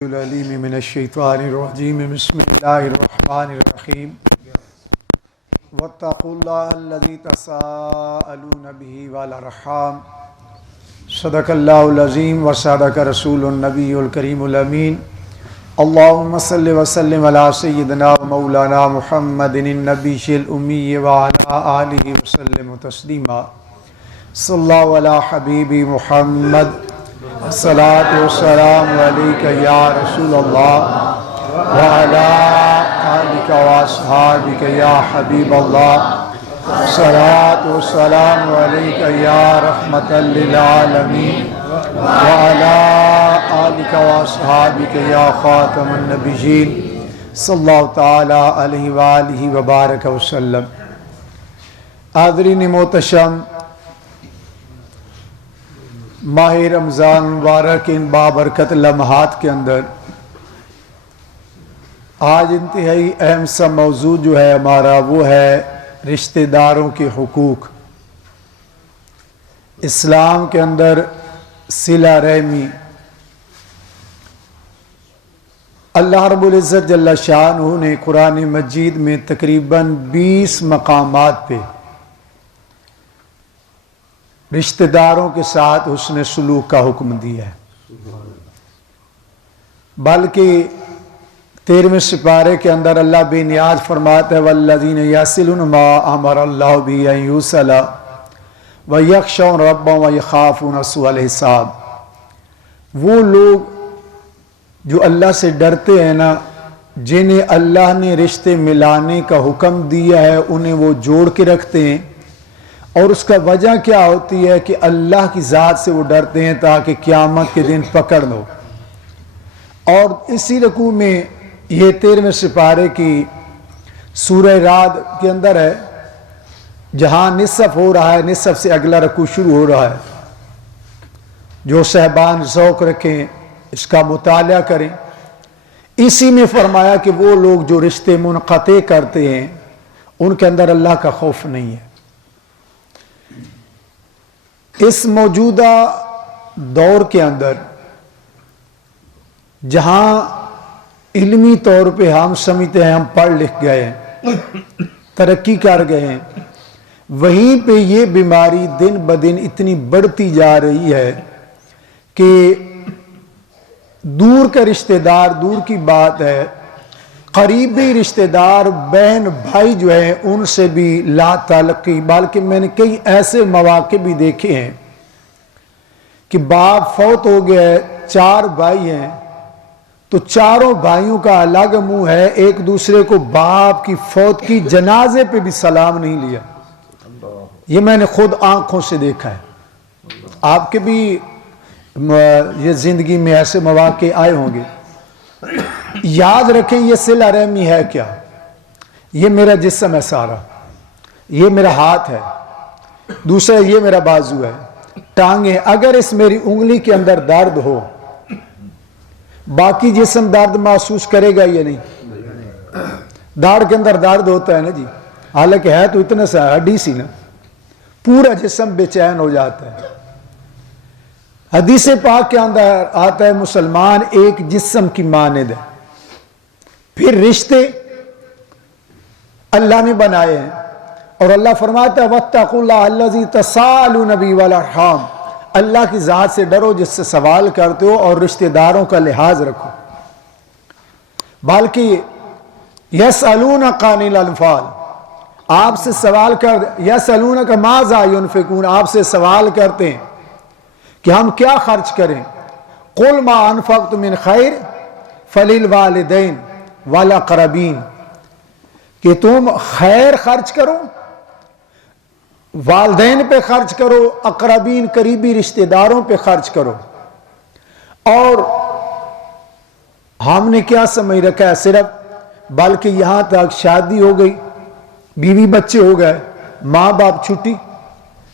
العلیم من الشیطان الرجیم بسم اللہ الرحمن الرحیم واتقوا اللہ الذی تساءلون به والارحام صدق اللہ العظیم وصدق رسول النبی الکریم الامین اللہم صل وسلم علی سیدنا مولانا محمد النبی الامی وعلی آلہ وسلم تسلیما صلی اللہ علی حبیبی محمد الصلاة والسلام علیکہ یا رسول اللہ وعلی آلک واصحابک یا حبیب اللہ الصلاة والسلام علیکہ یا رحمت للعالمین وعلی آلک واصحابک یا خاتم النبیین صلی اللہ تعالی علیہ وآلہ وبارک وسلم۔ حاضرین محتشم، ماہ رمضان مبارک ان بابرکت لمحات کے اندر آج انتہائی اہم سا موضوع جو ہے ہمارا وہ ہے رشتہ داروں کے حقوق۔ اسلام کے اندر صلہ رحمی اللہ رب العزت جل شانہ نے قرآن مجید میں تقریباً 20 مقامات پہ رشتہ داروں کے ساتھ حسن سلوک کا حکم دیا ہے، بلکہ 13ویں سپارے کے اندر اللہ بے نیاز فرماتا ہے والذین یصلون ما امر اللہ بہ ان یوصل ویخشون ربهم ویخافون سوء الحساب۔ وہ لوگ جو اللہ سے ڈرتے ہیں نا، جنہیں اللہ نے رشتے ملانے کا حکم دیا ہے، انہیں وہ جوڑ کے رکھتے ہیں، اور اس کا وجہ کیا ہوتی ہے کہ اللہ کی ذات سے وہ ڈرتے ہیں تاکہ قیامت کے دن پکڑ لو۔ اور اسی رکوع میں یہ 13ویں سپارے کی سورہ رعد کے اندر ہے، جہاں نصف ہو رہا ہے، نصف سے اگلا رکوع شروع ہو رہا ہے۔ جو صاحبان ذوق رکھیں اس کا مطالعہ کریں۔ اسی میں فرمایا کہ وہ لوگ جو رشتے منقطع کرتے ہیں ان کے اندر اللہ کا خوف نہیں ہے۔ اس موجودہ دور کے اندر جہاں علمی طور پہ ہم سمجھتے ہیں ہم پڑھ لکھ گئے ہیں، ترقی کر گئے ہیں، وہیں پہ یہ بیماری دن بدن اتنی بڑھتی جا رہی ہے کہ دور کے رشتہ دار دور کی بات ہے، قریبی رشتہ دار بہن بھائی جو ہیں ان سے بھی لا تعلقی، بلکہ میں نے کئی ایسے مواقع بھی دیکھے ہیں کہ باپ فوت ہو گیا ہے، 4 بھائی ہیں تو چاروں بھائیوں کا الگ منہ ہے، ایک دوسرے کو باپ کی فوت کی جنازے پہ بھی سلام نہیں لیا۔ یہ میں نے خود آنکھوں سے دیکھا ہے۔ آپ کے بھی یہ زندگی میں ایسے مواقع آئے ہوں گے۔ یاد رکھیں یہ صلہ رحمی ہے کیا؟ یہ میرا جسم ہے سارا، یہ میرا ہاتھ ہے، دوسرا یہ میرا بازو ہے، ٹانگیں، اگر اس میری انگلی کے اندر درد ہو باقی جسم درد محسوس کرے گا یا نہیں؟ داڑھ کے اندر درد ہوتا ہے نا جی، حالانکہ ہے تو اتنا سا ہڈی سی نا، پورا جسم بے چین ہو جاتا ہے۔ حدیث پاک کے اندر آتا ہے مسلمان ایک جسم کی مانند ہے۔ پھر رشتے اللہ نے بنائے ہیں اور اللہ فرماتا ہے واتقوا اللہ الذی تساءلون بہ والارحام، اللہ کی ذات سے ڈرو جس سے سوال کرتے ہو اور رشتہ داروں کا لحاظ رکھو۔ بلکہ یسألونک عن الانفال، آپ سے سوال کر، یسألونک ماذا ينفقون، آپ سے سوال کرتے ہیں کہ ہم کیا خرچ کریں۔ قل ما انفقتم من خیر فللوالدین والاقربین، کہ تم خیر خرچ کرو، والدین پہ خرچ کرو، اقربین قریبی رشتہ داروں پہ خرچ کرو۔ اور ہم نے کیا سمجھ رکھا ہے صرف، بلکہ یہاں تک شادی ہو گئی، بیوی بچے ہو گئے، ماں باپ چھٹی،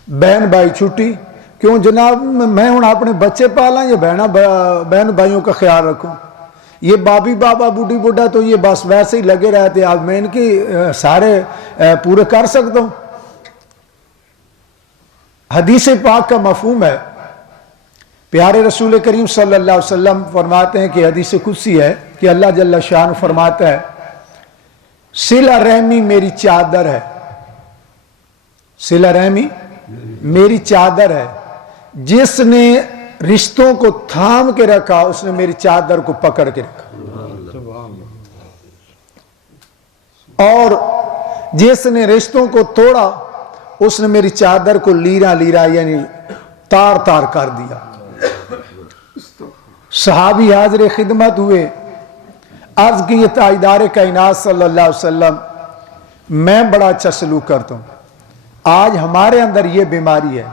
بہن بھائی چھٹی، کیوں جناب میں ہوں اپنے بچے پالاں یا بہن بھائیوں کا خیال رکھوں؟ یہ بابی بابا بوڑھی بوڑھا تو یہ بس ویسے ہی لگے رہتے، اب میں ان کی سارے پورے کر سکتا ہوں؟ حدیث پاک کا مفہوم ہے پیارے رسول کریم صلی اللہ علیہ وسلم فرماتے ہیں کہ حدیث قدسی ہے کہ اللہ جل شان فرماتا ہے صلہ رحمی میری چادر ہے، صلہ رحمی میری چادر ہے، جس نے رشتوں کو تھام کے رکھا اس نے میری چادر کو پکڑ کے رکھا، اور جس نے رشتوں کو توڑا اس نے میری چادر کو لیرا لیرا یعنی تار تار کر دیا۔ صحابی حاضر خدمت ہوئے، عرض کی تاجدار کائنات صلی اللہ علیہ وسلم میں بڑا اچھا سلوک کرتا ہوں، آج ہمارے اندر یہ بیماری ہے،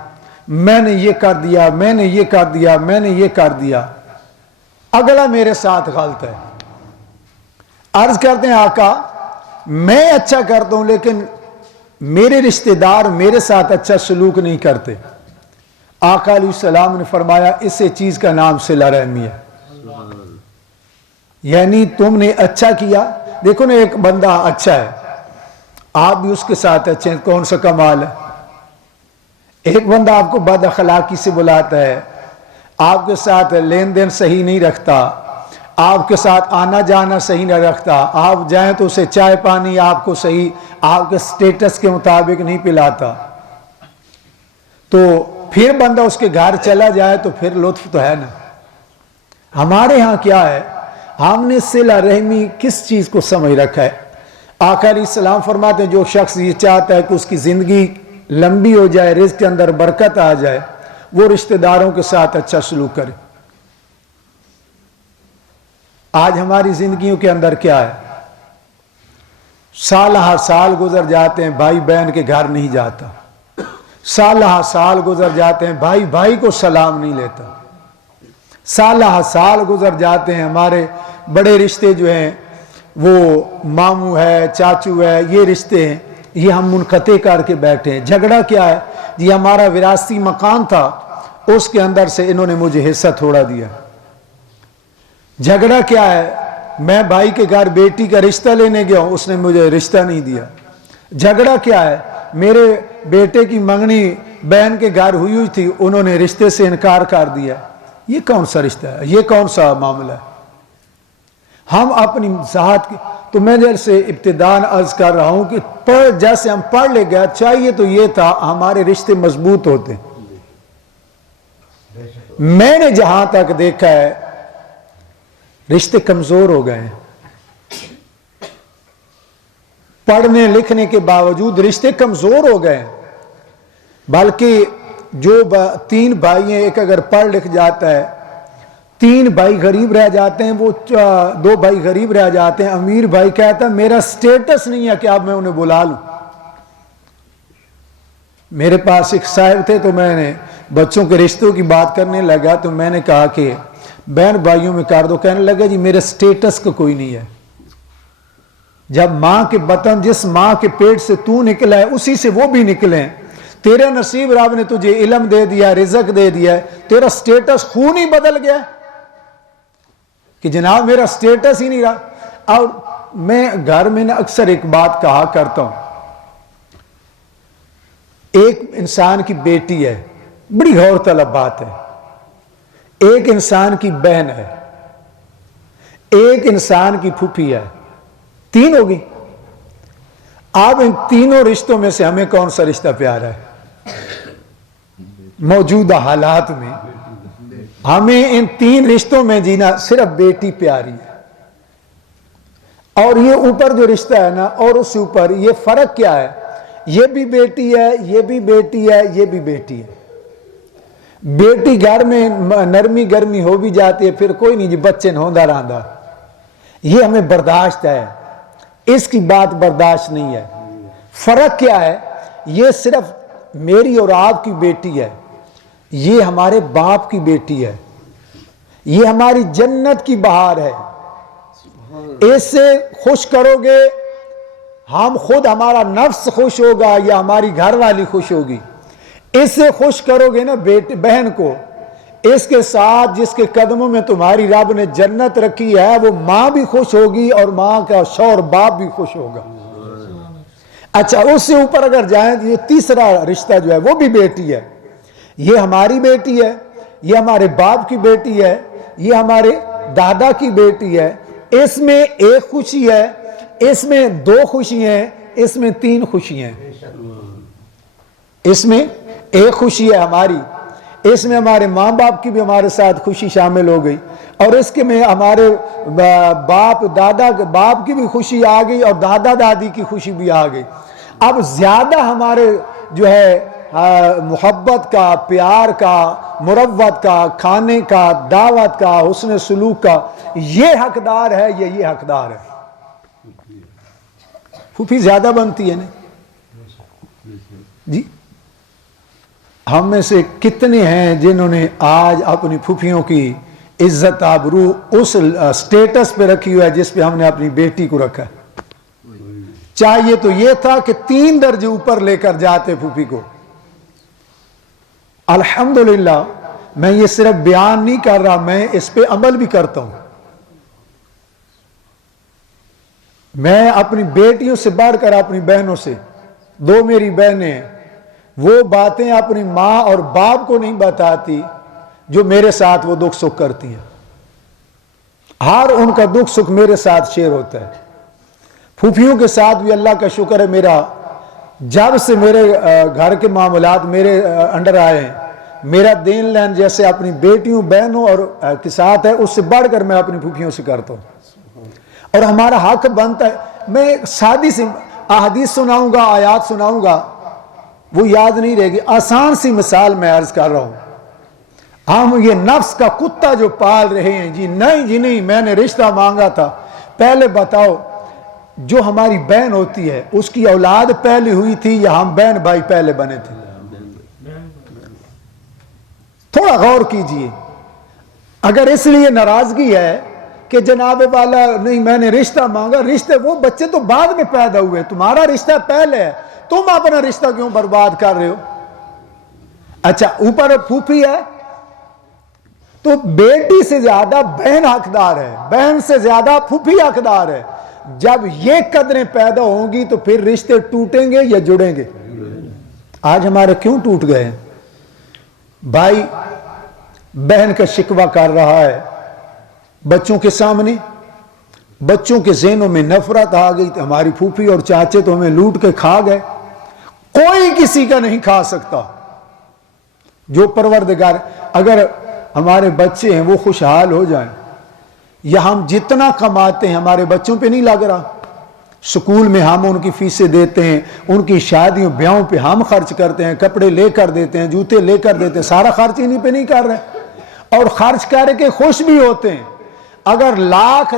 میں نے یہ کر دیا، میں نے یہ کر دیا، میں نے یہ کر دیا، اگلا میرے ساتھ غلط ہے۔ عرض کرتے ہیں آقا میں اچھا کرتا ہوں لیکن میرے رشتہ دار میرے ساتھ اچھا سلوک نہیں کرتے۔ آقا علیہ السلام نے فرمایا اسے چیز کا نام صلہ رحمی ہے، یعنی تم نے اچھا کیا۔ دیکھو نا ایک بندہ اچھا ہے، آپ بھی اس کے ساتھ اچھے ہیں، کون سا کمال ہے؟ ایک بندہ آپ کو بد اخلاقی سے بلاتا ہے، آپ کے ساتھ لین دین صحیح نہیں رکھتا، آپ کے ساتھ آنا جانا صحیح نہیں رکھتا، آپ جائیں تو اسے چائے پانی آپ کو صحیح آپ کے سٹیٹس کے مطابق نہیں پلاتا، تو پھر بندہ اس کے گھر چلا جائے تو پھر لطف تو ہے نا۔ ہمارے ہاں کیا ہے، ہم نے صلہ رحمی کس چیز کو سمجھ رکھا ہے؟ آقا علیہ السلام فرماتے ہیں جو شخص یہ چاہتا ہے کہ اس کی زندگی لمبی ہو جائے، رزق کے اندر برکت آ جائے، وہ رشتہ داروں کے ساتھ اچھا سلوک کرے۔ آج ہماری زندگیوں کے اندر کیا ہے، سال ہر سال گزر جاتے ہیں، بھائی بہن کے گھر نہیں جاتا، سال ہر سال گزر جاتے ہیں، بھائی بھائی کو سلام نہیں لیتا، سال ہر سال گزر جاتے ہیں، ہمارے بڑے رشتے جو ہیں وہ ماموں ہے، چاچو ہے، یہ رشتے ہیں، یہ ہم منقطع کر کے بیٹھے ہیں۔ جھگڑا کیا ہے؟ یہ ہمارا وراثتی مکان تھا، اس کے اندر سے انہوں نے مجھے حصہ تھوڑا دیا۔ جھگڑا کیا ہے؟ میں بھائی کے گھر بیٹی کا رشتہ لینے گیا ہوں، اس نے مجھے رشتہ نہیں دیا۔ جھگڑا کیا ہے؟ میرے بیٹے کی منگنی بہن کے گھر ہوئی تھی، انہوں نے رشتے سے انکار کر دیا۔ یہ کون سا رشتہ ہے؟ یہ کون سا معاملہ ہے؟ ہم اپنی ذات کی، تو میں جیسے ابتداءً عرض کر رہا ہوں کہ جیسے ہم پڑھ لے گئے، چاہیے تو یہ تھا ہمارے رشتے مضبوط ہوتے۔ میں نے جہاں تک دیکھا ہے رشتے کمزور ہو گئے ہیں، پڑھنے لکھنے کے باوجود رشتے کمزور ہو گئے ہیں، بلکہ جو تین بھائی ہیں، ایک اگر پڑھ لکھ جاتا ہے، تین بھائی غریب رہ جاتے ہیں، وہ دو بھائی غریب رہ جاتے ہیں، امیر بھائی کہتا ہے میرا سٹیٹس نہیں ہے کہ اب میں انہیں بلا لوں۔ میرے پاس ایک صاحب تھے تو میں نے بچوں کے رشتوں کی بات کرنے لگا تو میں نے کہا کہ بہن بھائیوں میں کر دو، کہنے لگا جی میرے سٹیٹس کا کوئی نہیں ہے۔ جب ماں کے بطن، جس ماں کے پیٹ سے تو نکلا ہے اسی سے وہ بھی نکلے ہیں، تیرے نصیب رب نے تجھے علم دے دیا، رزق دے دیا ہے، تیرا سٹیٹس خون ہی بدل گیا کہ جناب میرا سٹیٹس ہی نہیں رہا۔ اور میں گھر میں اکثر ایک بات کہا کرتا ہوں، ایک انسان کی بیٹی ہے، بڑی غور طلب بات ہے، ایک انسان کی بہن ہے، ایک انسان کی پھوپھی ہے، تین ہوگی۔ آپ ان تینوں رشتوں میں سے ہمیں کون سا رشتہ پیارا ہے؟ موجودہ حالات میں ہمیں ان تین رشتوں میں جینا صرف بیٹی پیاری ہے، اور یہ اوپر جو رشتہ ہے نا اور اس اوپر یہ فرق کیا ہے؟ یہ بھی بیٹی ہے، یہ بھی بیٹی ہے، یہ بھی بیٹی ہے۔ بیٹی گھر میں نرمی گرمی ہو بھی جاتی ہے، پھر کوئی نہیں جی بچے ہوندا رہندا، یہ ہمیں برداشت ہے، اس کی بات برداشت نہیں ہے۔ فرق کیا ہے؟ یہ صرف میری اور آپ کی بیٹی ہے، یہ ہمارے باپ کی بیٹی ہے، یہ ہماری جنت کی بہار ہے، اس سے خوش کرو گے ہم خود، ہمارا نفس خوش ہوگا یا ہماری گھر والی خوش ہوگی۔ اس سے خوش کرو گے نا بہن کو، اس کے ساتھ جس کے قدموں میں تمہاری رب نے جنت رکھی ہے وہ ماں بھی خوش ہوگی اور ماں کا شوہر باپ بھی خوش ہوگا۔ اچھا اس سے اوپر اگر جائیں، یہ تیسرا رشتہ جو ہے وہ بھی بیٹی ہے، یہ ہماری بیٹی ہے، یہ ہمارے باپ کی بیٹی ہے، یہ ہمارے دادا کی بیٹی ہے، اس میں ایک خوشی ہے، اس میں دو خوشی ہیں، اس میں تین خوشی ہیں، اس میں ایک خوشی ہے ہماری، اس میں ہمارے ماں باپ کی بھی ہمارے ساتھ خوشی شامل ہو گئی، اور اس کے میں ہمارے باپ دادا باپ کی بھی خوشی آ گئی اور دادا دادی کی خوشی بھی آ گئی۔ اب زیادہ ہمارے جو ہے محبت کا، پیار کا، مروت کا، کھانے کا، دعوت کا، حسن سلوک کا یہ حقدار ہے، یہ حقدار ہے۔ پھوپھی زیادہ بنتی ہے نا جی۔ ہم میں سے کتنے ہیں جنہوں نے آج اپنی پھوپھیوں کی عزت آبرو اس سٹیٹس پہ رکھی ہوا ہے جس پہ ہم نے اپنی بیٹی کو رکھا ہے؟ چاہیے تو یہ تھا کہ 3 درجے اوپر لے کر جاتے پھوپھی کو۔ الحمدللہ میں یہ صرف بیان نہیں کر رہا، میں اس پہ عمل بھی کرتا ہوں۔ میں اپنی بیٹیوں سے بڑھ کر اپنی بہنوں سے، 2 میری بہنیں ہیں، وہ باتیں اپنی ماں اور باپ کو نہیں بتاتی جو میرے ساتھ وہ دکھ سکھ کرتی ہیں۔ ہر ان کا دکھ سکھ میرے ساتھ شیئر ہوتا ہے۔ پھوپھیوں کے ساتھ بھی اللہ کا شکر ہے، میرا جب سے میرے گھر کے معاملات میرے انڈر آئے ہیں، میرا دین لین جیسے اپنی بیٹیوں بہنوں اور کے ساتھ ہے اس سے بڑھ کر میں اپنی پھوپھیوں سے کرتا ہوں، اور ہمارا حق بنتا ہے۔ میں سادی سی احادیث سناؤں گا، آیات سناؤں گا، وہ یاد نہیں رہے گی۔ آسان سی مثال میں عرض کر رہا ہوں۔ ہم یہ نفس کا کتا جو پال رہے ہیں جی، نہیں جی نہیں میں نے رشتہ مانگا تھا، پہلے بتاؤ جو ہماری بہن ہوتی ہے اس کی اولاد پہلے ہوئی تھی یا ہم بہن بھائی پہلے بنے تھے؟ تھوڑا غور کیجئے۔ اگر اس لیے ناراضگی ہے کہ جناب والا نہیں میں نے رشتہ مانگا، رشتے وہ بچے تو بعد میں پیدا ہوئے، تمہارا رشتہ پہلے ہے، تم اپنا رشتہ کیوں برباد کر رہے ہو؟ اچھا اوپر پھوپھی ہے تو بیٹی سے زیادہ بہن حقدار ہے، بہن سے زیادہ پھوپھی حقدار ہے۔ جب یہ قدریں پیدا ہوں گی تو پھر رشتے ٹوٹیں گے یا جڑیں گے؟ آج ہمارے کیوں ٹوٹ گئے ہیں؟ بھائی بہن کا شکوہ کر رہا ہے بچوں کے سامنے، بچوں کے ذہنوں میں نفرت آ گئی، ہماری پھوپھی اور چاچے تو ہمیں لوٹ کے کھا گئے، کوئی کسی کا نہیں کھا سکتا۔ جو پروردگار، اگر ہمارے بچے ہیں وہ خوشحال ہو جائیں، یا ہم جتنا کماتے ہیں ہمارے بچوں پہ نہیں لگ رہا، سکول میں ہم ان کی فیسیں دیتے ہیں، ان کی شادیوں بیاہوں پہ ہم خرچ کرتے ہیں، کپڑے لے کر دیتے ہیں، جوتے لے کر دیتے ہیں، سارا خرچ انہیں پہ نہیں کر رہے، اور خرچ کر کے خوش بھی ہوتے ہیں۔ اگر لاکھ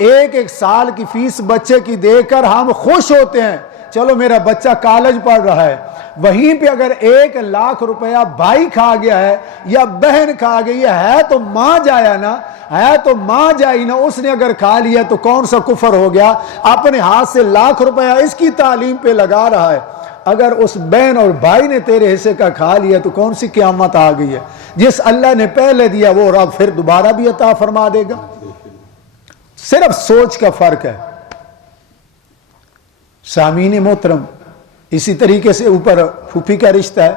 ایک سال کی فیس بچے کی دے کر ہم خوش ہوتے ہیں، چلو میرا بچہ کالج پڑھ رہا ہے، وہیں پہ اگر 1,00,000 روپیہ بھائی کھا گیا ہے یا بہن کھا گئی ہے تو ماں جایا نا، ہے تو ماں جائی نا، اس نے اگر کھا لیا تو کون سا کفر ہو گیا؟ اپنے ہاتھ سے 1,00,000 روپیہ اس کی تعلیم پہ لگا رہا ہے، اگر اس بہن اور بھائی نے تیرے حصے کا کھا لیا تو کون سی قیامت آ گئی ہے؟ جس اللہ نے پہلے دیا وہ رب پھر دوبارہ بھی عطا فرما دے گا۔ صرف سوچ کا فرق ہے۔ سامعین محترم، اسی طریقے سے اوپر پھوپھی کا رشتہ ہے،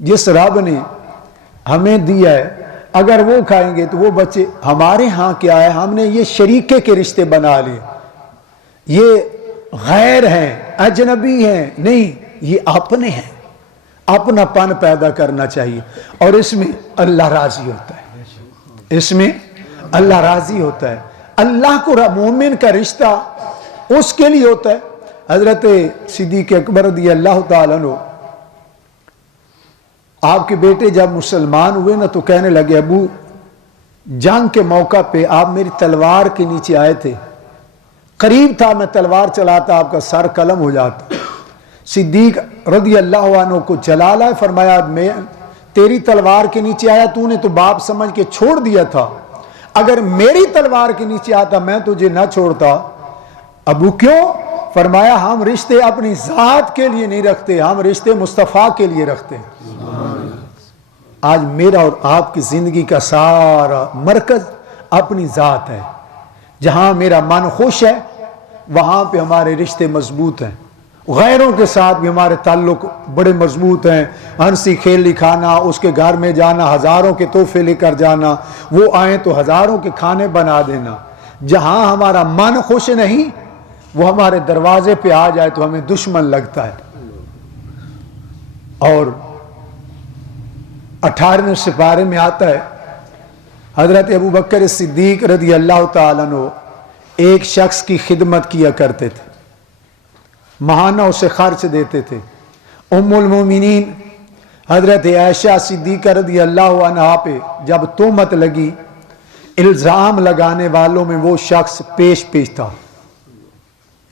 جس رب نے ہمیں دیا ہے، اگر وہ کھائیں گے تو وہ بچے، ہمارے ہاں کیا ہے، ہم نے یہ شریکے کے رشتے بنا لیے، یہ غیر ہیں، اجنبی ہیں، نہیں یہ اپنے ہیں۔ اپنا پن پیدا کرنا چاہیے، اور اس میں اللہ راضی ہوتا ہے، اس میں اللہ راضی ہوتا ہے۔ اللہ کو مومن کا رشتہ اس کے لیے ہوتا ہے۔ حضرت صدیق اکبر رضی اللہ تعالیٰ عنہ، آپ کے بیٹے جب مسلمان ہوئے نا تو کہنے لگے ابو جنگ کے موقع پہ آپ میری تلوار کے نیچے آئے تھے، قریب تھا میں تلوار چلاتا آپ کا سر قلم ہو جاتا۔ صدیق رضی اللہ عنہ کو جلالہ فرمایا میں تیری تلوار کے نیچے آیا، تو نے تو باپ سمجھ کے چھوڑ دیا تھا، اگر میری تلوار کے نیچے آتا میں تجھے نہ چھوڑتا۔ ابو کیوں؟ فرمایا ہم رشتے اپنی ذات کے لیے نہیں رکھتے، ہم رشتے مصطفیٰ کے لیے رکھتے ہیں۔ آج میرا اور آپ کی زندگی کا سارا مرکز اپنی ذات ہے، جہاں میرا من خوش ہے وہاں پہ ہمارے رشتے مضبوط ہیں، غیروں کے ساتھ بھی ہمارے تعلق بڑے مضبوط ہیں، ہنسی کھیلی کھانا، اس کے گھر میں جانا، ہزاروں کے تحفے لے کر جانا، وہ آئیں تو ہزاروں کے کھانے بنا دینا۔ جہاں ہمارا من خوش نہیں وہ ہمارے دروازے پہ آ جائے تو ہمیں دشمن لگتا ہے۔ اور 18ویں سپارے میں آتا ہے حضرت ابوبکر صدیق رضی اللہ تعالیٰ عنہ ایک شخص کی خدمت کیا کرتے تھے، ماہانہ اسے خرچ دیتے تھے۔ ام المومنین حضرت عائشہ صدیقہ رضی اللہ عنہا پہ جب تہمت لگی، الزام لگانے والوں میں وہ شخص پیش تھا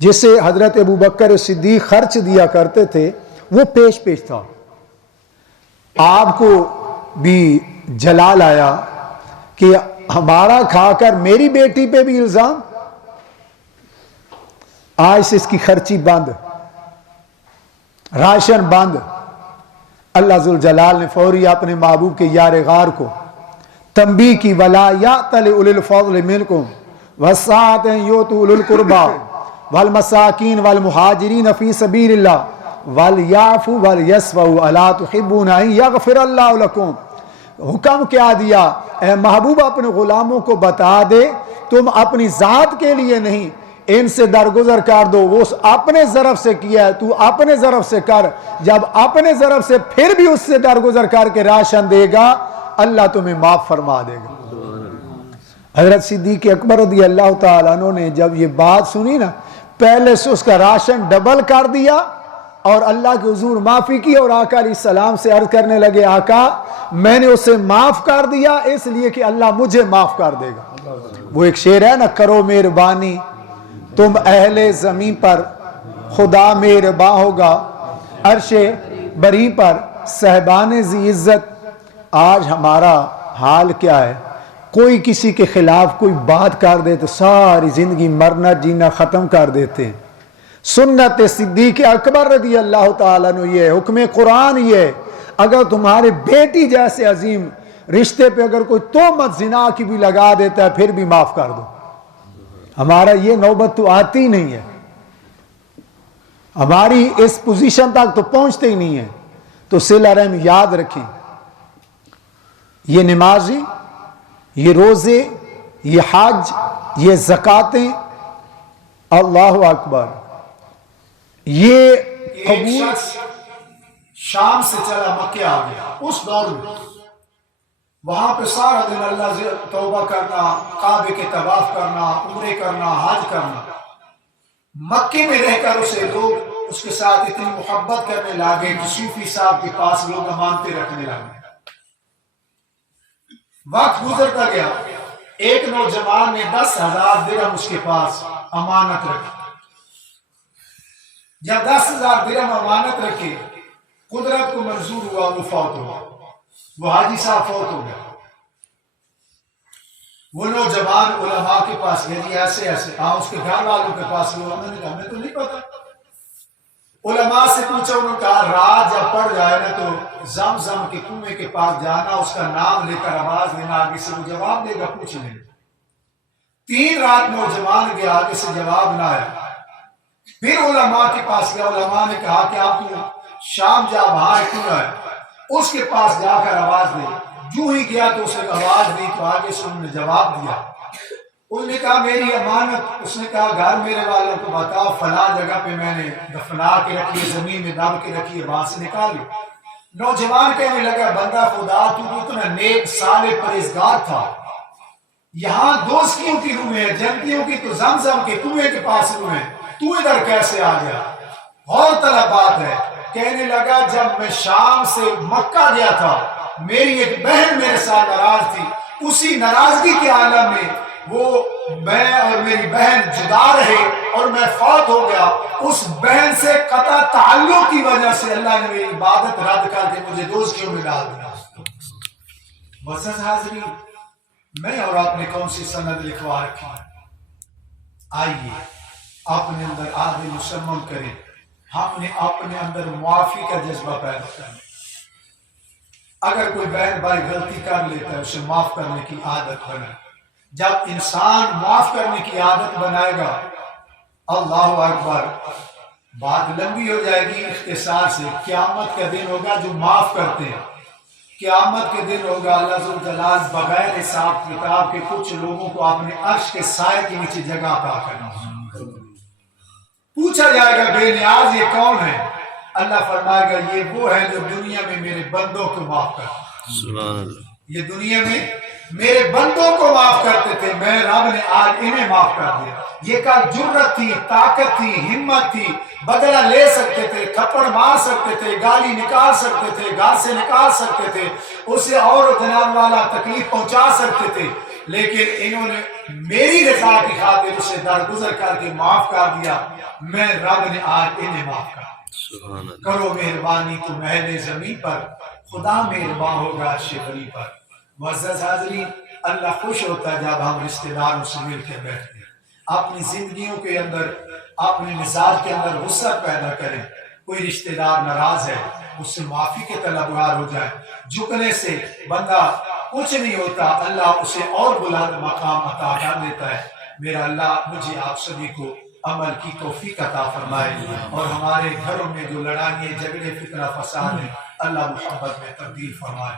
جسے حضرت ابوبکر صدیق خرچ دیا کرتے تھے، وہ پیش تھا۔ آپ کو بھی جلال آیا کہ ہمارا کھا کر میری بیٹی پہ بھی الزام، آج سے اس کی خرچی بند، راشن بند۔ اللہ ذوالجلال نے فوری اپنے محبوب کے یار غار کو تنبیہ کی، وَلَا يَأْتَلِ أُولِي الْفَضْلِ مِنْكُمْ وَالسَّعَةِ أَنْ يُؤْتُوا أُولِي الْقُرْبَى وَالْمَسَاكِينَ وَالْمُهَاجِرِينَ فِي سَبِيلِ اللَّهِ وَلْيَعْفُوا وَلْيَصْفَحُوا أَلَا تُحِبُّونَ أَنْ يَغْفِرَ اللَّهُ لَكُمْ۔ حکم کیا دیا؟ اے محبوب اپنے غلاموں کو بتا دے تم اپنی ذات کے لیے نہیں، ان سے درگزر کر دو، وہ اپنے ضرف سے کیا ہے، تو اپنے ضرف سے کر۔ جب اپنے ضرف سے پھر بھی اس سے درگزر کر کے راشن دے گا، اللہ تمہیں معاف فرما دے گا۔ حضرت صدیق اکبر رضی اللہ تعالیٰ عنہ نے جب یہ بات سنی نا، پہلے سے اس کا راشن ڈبل کر دیا اور اللہ کے حضور معافی کی، اور آقا علیہ السلام سے عرض کرنے لگے، آقا میں نے اسے معاف کر دیا اس لیے کہ اللہ مجھے معاف کر دے گا۔ وہ ایک شعر ہے نا، کرو مہربانی تم اہل زمین پر، خدا مہرباں ہوگا عرش بری پر، صاحبان ذی عزت۔ آج ہمارا حال کیا ہے؟ کوئی کسی کے خلاف کوئی بات کر دے تو ساری زندگی مرنا جینا ختم کر دیتے ہیں۔ سنت صدیق اکبر رضی اللہ تعالیٰ عنہ یہ ہے، حکم قرآن یہ ہے، اگر تمہارے بیٹی جیسے عظیم رشتے پہ اگر کوئی تہمت زنا کی بھی لگا دیتا ہے پھر بھی معاف کر دو۔ ہمارا یہ نوبت تو آتی نہیں ہے، ہماری اس پوزیشن تک تو پہنچتے ہی نہیں ہے۔ تو صلہ رحم یاد رکھیں، یہ نمازیں، یہ روزے، یہ حج، یہ زکاتیں، اللہ اکبر، یہ قبول۔ شام سے چلا مکہ آ گیا، اس دور میں وہاں پہ سارا دن اللہ سے توبہ کرنا، کعبے کے طواف کرنا، عمرے کرنا، حج کرنا۔ مکے میں رہ کر اسے لوگ اس کے ساتھ اتنی محبت کرنے لگے کہ صوفی صاحب کے پاس لوگ امانتیں رکھنے لگے۔ وقت گزرتا گیا، ایک نوجوان نے 10,000 درہم اس کے پاس امانت رکھی۔ جب 10,000 درہم امانت رکھے، قدرت کو منظور ہوا وہ فوت ہوا، وہ حاجی صاحب فوت ہو گیا۔ وہ نوجوان علماء کے پاس گیا، جی ایسے ایسے، اس کے گھر والوں کے پاس گیا، انہوں نے کہا ہمیں تو نہیں پتا۔ علماء سے پوچھا، انہوں نے کہا رات جب پڑ جائے نا تو زمزم کے کنویں کے پاس جانا، اس کا نام لے کر آواز دینا، آگے سے وہ جواب دے گا، پوچھ لیں۔ 3 رات نوجوان گیا، آگے سے جواب نہ آیا۔ پھر علماء کے پاس گیا، علماء نے کہا کہ آپ کو شام جا وہاں کیوں ہے، اس کے پاس جا کر آواز دے۔ جو ہی گیا تو اسے آواز دی تو آگے سے انہوں نے جواب دیا۔ اس نے کہا میری امانت، اس نے کہا گھر میرے والوں کو بتاؤ، فلاں جگہ پہ میں نے دفنا کے رکھی ہے، زمین میں دب کے رکھی ہے، وہاں سے نکالو۔ نوجوان کہنے لگا بندہ خدا تو اتنا نیک صالح پرہیزگار تھا، یہاں دوستیوں کی روح ہے، جنتیوں کی تو زمزم کے کنویں کے پاس روح ہے، تو ادھر کیسے آ گیا؟ غور طلب بات ہے۔ کہنے لگا جب میں شام سے مکہ گیا تھا، میری ایک بہن میرے ساتھ ناراض تھی، اسی ناراضگی کے عالم میں وہ میں اور میری بہن جدا رہے اور میں فوت ہو گیا۔ اس بہن سے قطع تعلق کی وجہ سے اللہ نے میری عبادت رد کر کے مجھے دوزخیوں میں ڈال دیا۔ معزز حاضرین، میں اور آپ نے کون سی سند لکھوا رکھی؟ آئیے اپنے اندر آدھے مسمم کریں، ہم نے اپنے اندر معافی کا جذبہ پیدا کرنا۔ اگر کوئی بہن بھائی غلطی کر لیتا ہے، اسے معاف کرنے کی عادت بنائے۔ جب انسان معاف کرنے کی عادت بنائے گا، اللہ اکبر، بات لمبی ہو جائے گی، اختصار سے قیامت کا دن ہوگا جو معاف کرتے ہیں، قیامت کے دن ہوگا اللہ ذو الجلال بغیر حساب کتاب کے کچھ لوگوں کو اپنے عرش کے سائے کے نیچے جگہ عطا کرنا، پوچھا جائے گا بے نیاز یہ کون ہے؟ اللہ فرمائے گا یہ وہ ہے جو دنیا میں میرے بندوں کو معاف کرتا، سبحان اللہ، یہ دنیا میں میرے بندوں کو معاف کرتے تھے، میں رب نے آج انہیں معاف کر دیا۔ یہ کا جرت تھی، طاقت تھی، ہمت تھی، بدلہ لے سکتے تھے، تھپڑ مار سکتے تھے، گالی نکال سکتے تھے، گھر سے نکال سکتے تھے، اسے اور جناب والا تکلیف پہنچا سکتے تھے، لیکن انہوں نے میری رضا کی خاطر اسے درگزر کر کے معاف کر دیا، میں رب نے آج انہیں معاف کر دیا۔ کرو مہربانی تو اہل زمین پر، خدا مہربان ہوگا شبری پر۔ معزز حاضرین، اللہ خوش ہوتا ہے جب ہم رشتہ داروں سے مل کے بیٹھتے ہیں، اپنی زندگیوں کے اندر اپنے مزاج کے اندر وسعت پیدا کریں۔ کوئی رشتہ دار ناراض ہے اس سے معافی کے طلبگار ہو جائے، جھکنے سے بندہ کچھ نہیں ہوتا، اللہ اسے اور بلند مقام عطا کر دیتا ہے۔ میرا اللہ مجھے آپ سبھی کو عمل کی توفیق عطا فرمائے، اور ہمارے گھروں میں جو لڑائیاں جھگڑے فتنہ فساد ہیں اللہ محبت میں تبدیل فرمائے۔